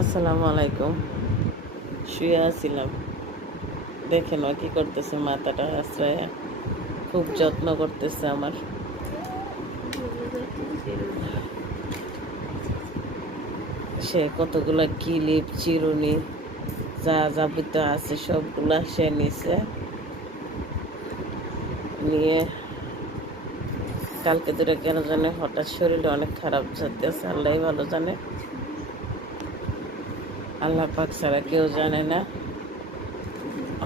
আসসালামু আলাইকুম। শুয়ে আছিলাম, দেখেন ও কি করতেছে, মাথাটা আশ্রয় খুব যত্ন করতেছে আমার। সে কতগুলা কিলিপ চিরুনি যা যাবতীয় আছে সবগুলা সে নিছে, নিয়ে কালকে দূরে কেন জানে হঠাৎ শরীরে অনেক খারাপ যাচ্ছে, আল্লাহ ভালো জানে, আল্লাহ পাক ছাড়া কেউ জানে না।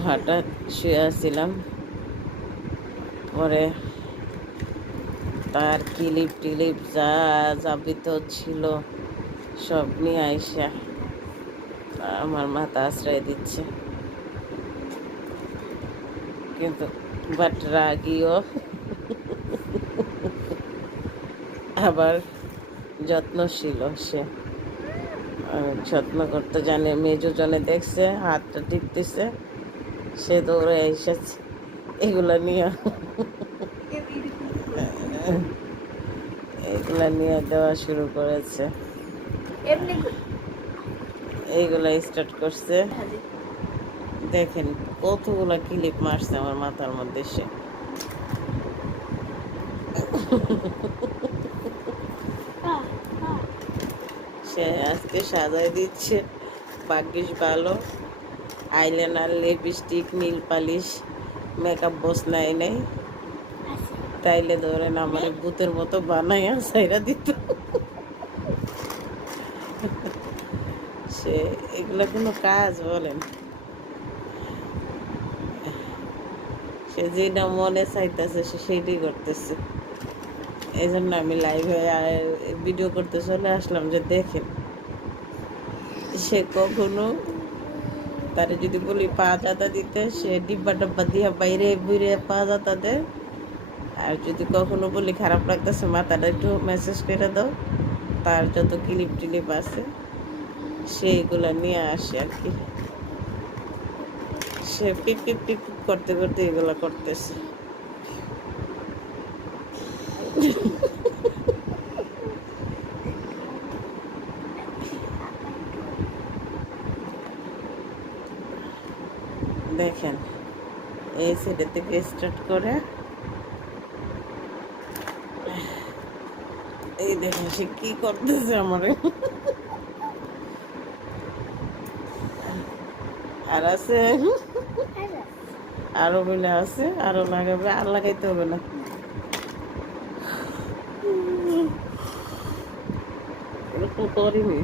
হঠাৎ শুয়ে আসছিলাম, পরে তার কিলিপ টিলিপ যা যাবতীয় ছিল সব নিয়ে আইসা আমার মাথা আশ্রয় দিচ্ছে, কিন্তু বাট রাগিও আবার যত্নশীল সে। যত্ন করতে জানে, মেজো জনে দেখছে হাতটা টিপতেছে, সে দৌড়ে এসেছে এগুলা নিয়ে এগুলা নিয়ে দেওয়া শুরু করেছে, এইগুলা স্টার্ট করছে। দেখেন কতগুলা ক্লিপ মারছে আমার মাথার মধ্যে সে। সে আজকে সাজায় দিচ্ছে, ভাগ্যিস ভালো আইলাইনার লিপস্টিক নীল পালিশ মেকআপ বস নাই নাই, তাইলে ধরেন আমার ভূতের মতো বানাইয়া সাইরা দিত। সে এগুলা কোনো কাজ বলেন, সে যেটা মনে চাইতেছে সে সেইটাই করতেছে। এই জন্য আমি লাইভে ভিডিও করতে চলে আসলাম যে দেখেন সে কখনো তারে যদি বলি পা জাতা দিতে, সে ডিব্বা ডাব্বা দিয়া বাইরে বুড়ে পা জাতা দেয়। আর যদি কখনো বলি খারাপ লাগতেছে মাথাটা একটু মেসেজ করে দাও, তার যত ক্লিপ টিলিপ আছে সেইগুলো নিয়ে আসে আর কি। সে পিপ পিপ পিপ করতে করতে এগুলো করতেছে। দেখেন এই সাইডের থেকে স্টার্ট করে এই দেখেন সে কি করতেছে আমারে। আর আছে আরো মিলে আছে, আরো লাগাবে, আর লাগাইতে হবে না। এরকম করিনি।